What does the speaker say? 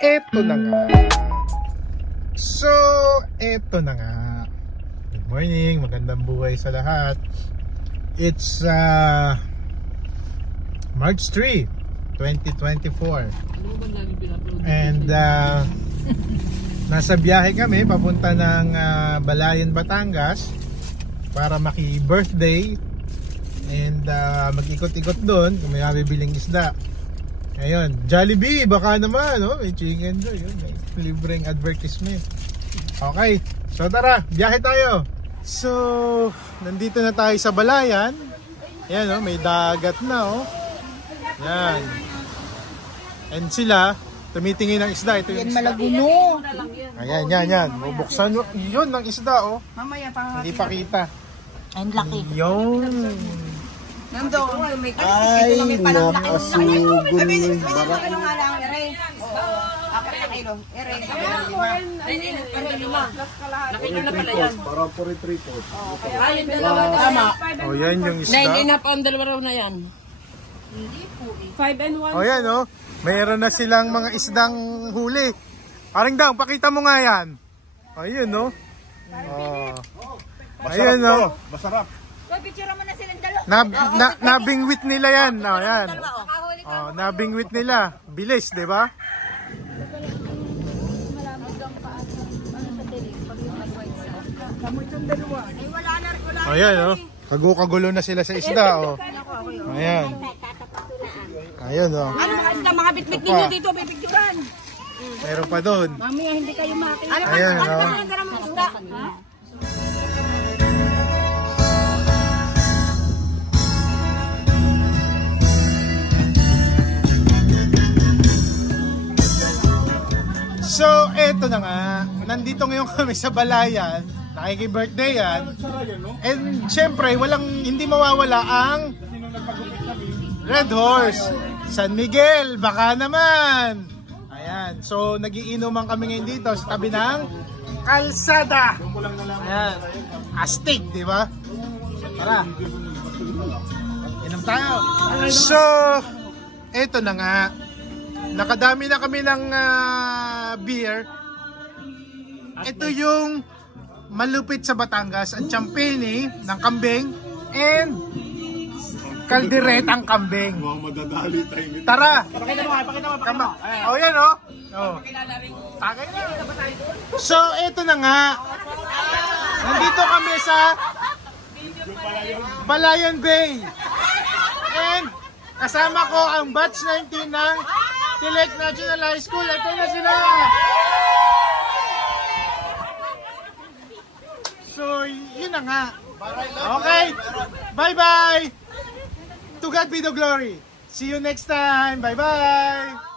eto na nga. Eto na nga. Good morning, magandang buhay sa lahat. It's March 3, 2024. And nasa biyahe kami papunta ng Balayan, Batangas para maki-birthday and mag-ikot-ikot doon kung may mabibiling isda. Ngayon, Jollibee, baka naman, oh, may chicken doon, yun, may libreng advertisement. Okay, so tara, biyahe tayo. So, nandito na tayo sa Balayan. Yan, oh, may dagat na, oh. Yan. And sila, tumitingin ng isda. Ito yung isda. Malaguno. Ayan, yan. Bubuksan yun ng isda, oh. Mamaya pa. Hindi pa kita. Ang laki. Yun. Nandoon. Ay, napasugod ng barak. Ano nga lang, ere. Apat na kilo. Ere. Nakita na pala yan. Parang 43 po. Ayun, dalawa. Tama. Oh, yan yung isda. Hindi na pa ang dalawa raw na yan. Hindi po eh. 5 and 1. Oh, yan, oh. Mayroon na silang mga isdang huli. Paring Dang, pakita mo nga yan. Ayun, oh. Oh. Ayun, oh. Masarap. Picture mo na silang dalawa. Nabingwit nila yan. Oh, yan. Oh, nabingwit nila. Bilis, di ba? Oh, yan, oh. Kagulo na sila sa isda, oh. Ayan. Ayun, oh. Ano ang mga bitbit ninyo dito, pipicturan? Meron pa doon. Mamaya hindi kayo makakita. Ayan, Ano oh. ba ang garamang isda? So, eto na nga. Nandito ngayon kami sa Balayan. Nakiki-birthday yan. And syempre, hindi mawawala ang Red Horse. San Miguel, baka naman. Ayan. So, nagiinuman kami ngayon dito sa tabi ng kalsada. Ayan. Astig, di ba? Tara. Inom tayo. So, eto na nga. Nakadami na kami ng beer. Ito yung malupit sa Batangas, ang champene ng kambing and kalderetang kambing. Madadali tayo. Tara! Pakita mo. Oh, yan, oh. Oh. Tagay na. So, ito na nga. Nandito kami sa Balayan Bay. And kasama ko ang batch 19 ng Tilek National High School. Ito na sila. So, yun na nga. Okay. Bye-bye. To God be the glory. See you next time. Bye-bye.